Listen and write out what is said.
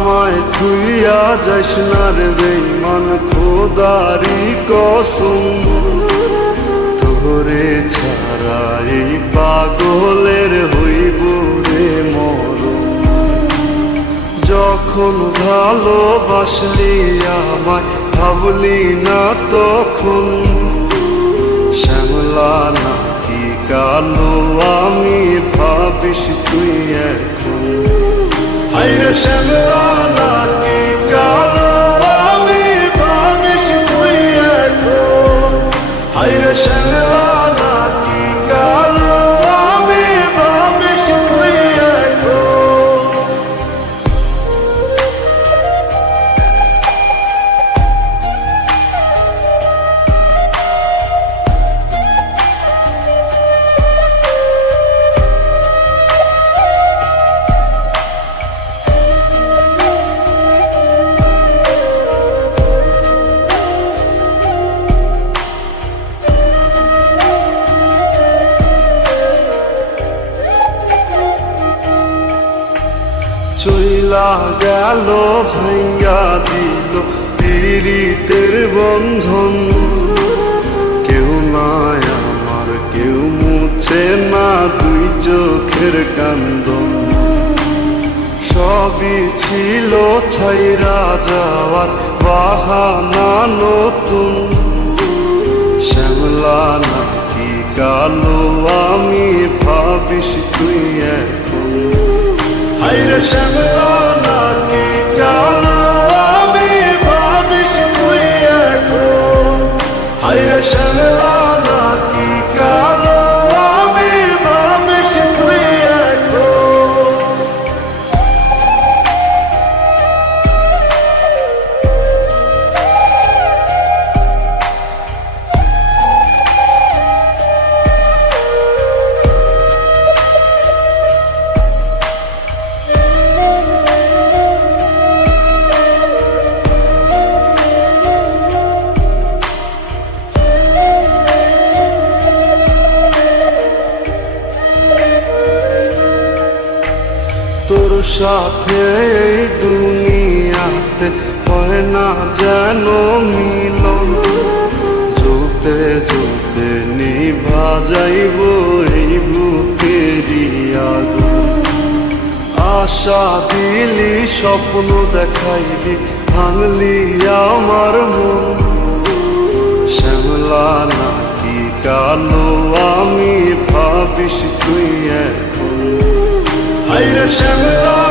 আমায় তুইয়া যাস না রে বেঈমান, খোদারি কসম তোরে ছাড়া এই পাগলের হইব রে মরণ। যখন ভালোবাসলি আমায় ভাবলি না তখন, শ্যামলা নাকি কালো আমি ভাবিস তুই এখন। হায়রে শ্যামলা নাকি কালো আমি ভাবিস তুই এখন। হায়রে শ্যামলা নাকি কালো আমি ভাবিস তুই এখন। চইলা গেল ভাঙ্গা দিল পীড়িতের বন্ধন, কেউ নাই আমার কেউ মুছে না দুই চোখের কান্দন। সবই ছিল ছাইরা যাওয়ার বাহানা নতুন, শ্যামলা নাকি কালো আমি ভাবিস তুই এখন। হায়রে শ্যামলা নাকি কালো আমি ভাবিস তুই এখন। হায়রে শ্যামলা নাকি কালো আমি ভাবিস তুই এখন। তোর সাথে এই দুনিয়াতে হয় না যেন মিলন, জ্বলতে জ্বলতে নিভা যাইব এই বুকেরই আগুন। আশা দিলি স্বপ্ন দেখাইলি ভাঙলি আমার মন, শ্যামলা নাকি কালো আমি ভাবিস তুই এখন। হায়রে শ্যামলা